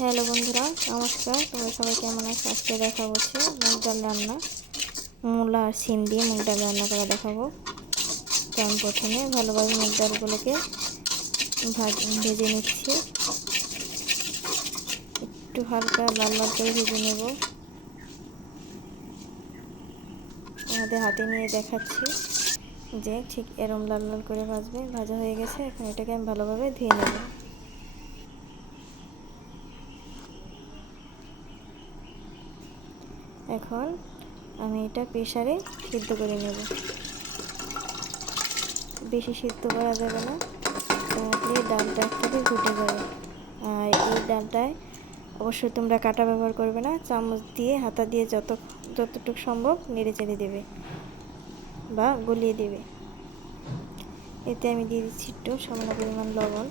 Hello বন্ধুরা, নমস্কার। তোমরা সবাই কেমন আছো? আজকে দেখাবো হচ্ছে মুগ ডাল রান্না। মূলা আর শিম দিয়ে মুগ ডাল রান্না করা দেখাবো। তো আমি প্রথমে ভালোভাবে মুগ ডালগুলোকে ভেজে নিচ্ছি। একটু হালকা লাল লাল করে ভেজে নেব। আমাদের হাতে নিয়ে দেখাচ্ছি যে ঠিক এরম লাল লাল করে ভাজবে। ভাজা হয়ে গেছে, এখন এটাকে আমি ভালোভাবে ধুয়ে নেব। এখন আমি এটা প্রেসারে সিদ্ধ করে নেব। বেশি সিদ্ধ করা যাবে না, তাহলে ডালটা একসাথে ঘুটে যাবে। আর এই ডালটায় অবশ্যই তোমরা কাঁটা ব্যবহার করবে না, চামচ দিয়ে হাতা দিয়ে যতটুকু সম্ভব নেড়ে চেড়ে দেবে বা গলিয়ে দেবে। এতে আমি দিয়ে দিচ্ছি একটু সামান্য পরিমাণ লবণ।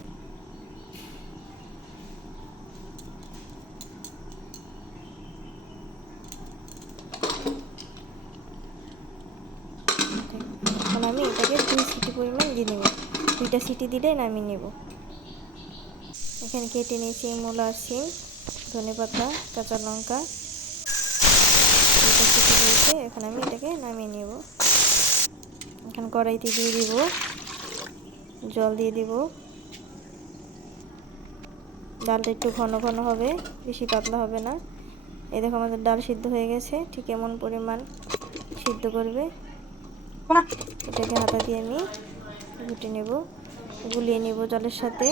এখন আমি এটাকে 2 সিটি পরিমাণ দিয়ে নেব। 2টা সিটি দিলে নামিয়ে নেব। এখানে কেটে নিয়েছি মূলা, শিম, ধনেপাতা, কাঁচা লঙ্কা। 2টা সিটি দিয়েছে, এখন আমি এটাকে নামিয়ে নেব। এখন কড়াইতে দিয়ে দিব, জল দিয়ে দিব। ডালটা একটু ঘন ঘন হবে, বেশি পাতলা হবে না। এই দেখো আমাদের ডাল সিদ্ধ হয়ে গেছে। ঠিক এমন পরিমাণ সিদ্ধ করবে। এটাকে হাতা দিয়ে আমি ঘুটে নেব, গুলিয়ে নেব জলের সাথে।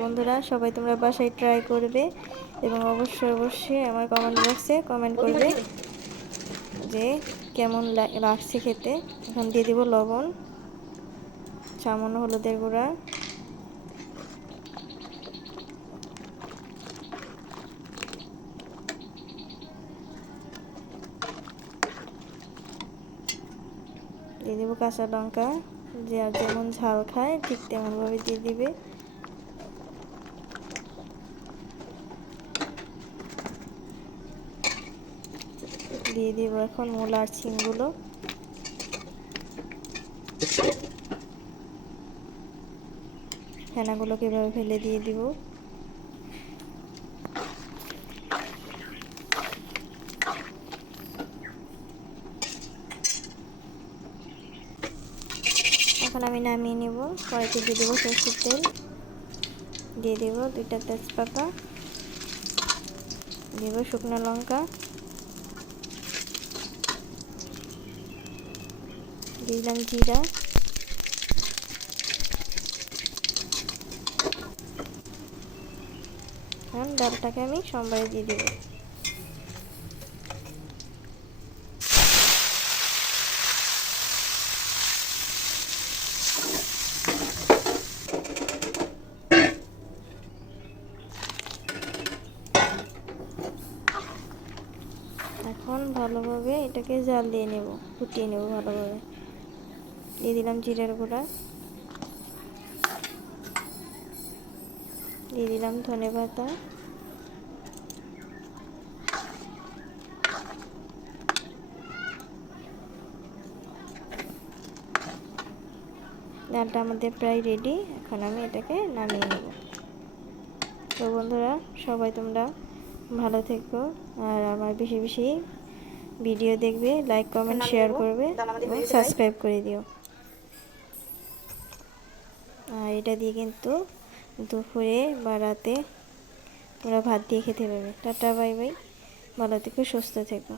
বন্ধুরা, সবাই তোমরা বাসায় ট্রাই করবে এবং অবশ্যই আমার কমেন্ট বক্সে কমেন্ট করবে যে কেমন লাগছে খেতে। এখন দিয়ে দিব লবণ, সামান্য হলুদের গুঁড়া, দিয়ে দেবো কাঁচা লঙ্কা। যে আর যেমন ঝাল খায় ঠিক তেমনভাবে দিয়ে দিবে। দিয়ে দিব এখন মূলা আর শিমগুলো। ফেনাগুলোকে এভাবে ফেলে দিয়ে দিব। এখন আমি নামিয়ে নেব। কড়াইতে দিয়ে দেবো সরষের তেল, দিয়ে দেবো 2টা তেজপাতা, দেব শুকনো লঙ্কা, দিলাম জিরা, এখন ডালটাকে আমি সোমবারে দিয়ে দেবো। এখন ভালোভাবে এটাকে জাল দিয়ে নেব, ফুটিয়ে নেব ভালোভাবে। দিয়ে দিলাম জিরার গুঁড়া, দিয়ে দিলাম ধনেপাতা, ডালটা আমাদের প্রায় রেডি। এখন আমি এটাকে নামিয়ে নেব। তো বন্ধুরা, সবাই তোমরা ভালো থেকো আর আমার বেশি বেশি ভিডিও দেখবে, লাইক কমেন্ট শেয়ার করবে এবং সাবস্ক্রাইব করে দিও। আর এটা দিয়ে কিন্তু দুপুরে বা রাতে তোমরা ভাত দিয়ে খেতে পারবে। টাটা, বাই বাই, ভালো থেকো, সুস্থ থেকো।